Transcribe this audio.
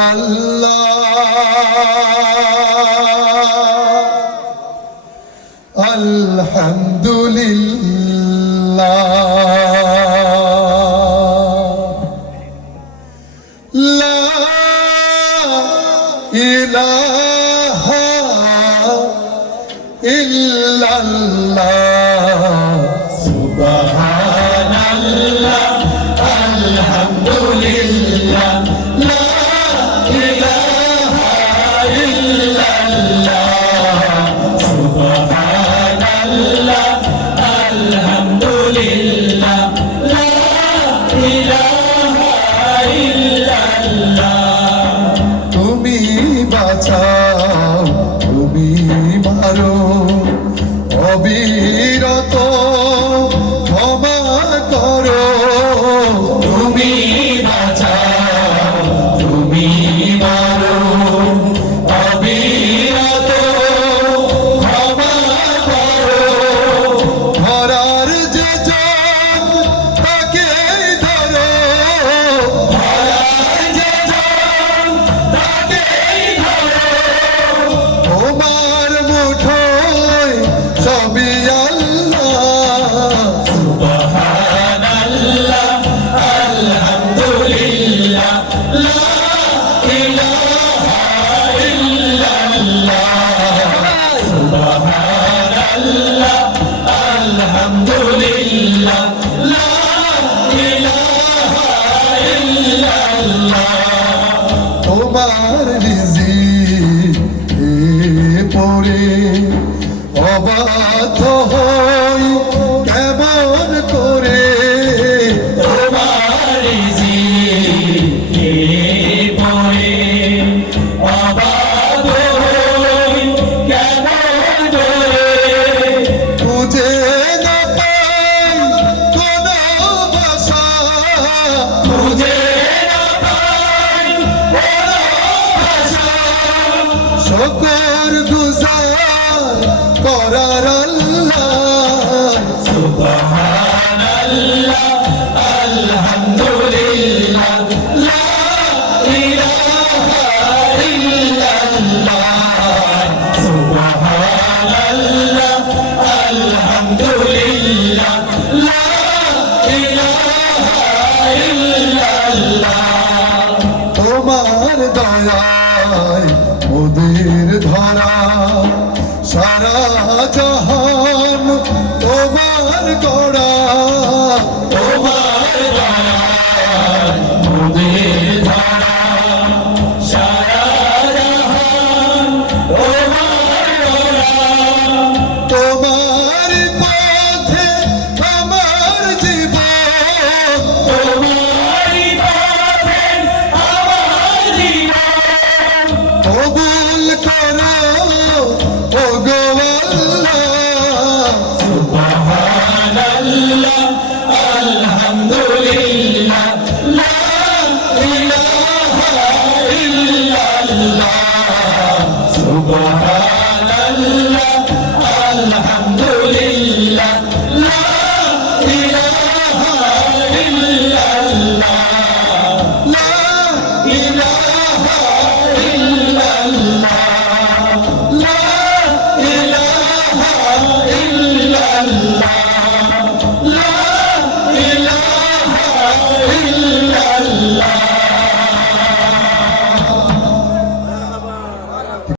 আল্লাহ আলহামদুলিল্লাহ লা ইলাহা ইল্লাল্লাহ সুবহানাল্লাহ আলহামদুলিল্লাহ লা ইলাহা ইল্লাল্লাহ সুবহানাল্লাহ আলহামদুলিল্লাহ লা ইলাহা ইল্লাল্লাহ তুমি বাঁচাও তুমি মারো অবিরত ক্ষমা করো তুমি বাঁচাও তুমি মারো অবিরত ক্ষমা করো ধরার যে জন তাকে ধরো ধরার যে জন তাকে ধরো তোমার মুঠোয় সবই আল্লাহ সুবহানাল্লাহ আলহামদুলিল্লাহ লা ইলাহা ইল্লাল্লাহ সুবহানাল্লাহ আলহামদুলিল্লাহ লা ইলাহা ইল্লাল্লাহ তোমার রিজিক পড়ে অবাধ্য হই কেমন করে তোমার রিজিকে পড়ে অবাধ্য হই কেমন করে খুঁজে না পাই কোনো ভাষা খুঁজে না পাই কোনো ভাষা শুকর গুজার করার আল্লাহ সুবহানাল্লাহ আলহামদুলিল্লাহ লা ইলাহা ইল্লাল্লাহ সুবহানাল্লাহ আলহামদুলিল্লাহ লা ইলাহা ইল্লাল্লাহ তোমার দয়ায় মোদের ধরা সারা জাহান তোমার গড়া তোমার দয়ায় মোদের ধরা সারা জাহান তোমার গড়া তোমার পথে আমার জীবন তোমার পথে আমার জীবন কবুল করো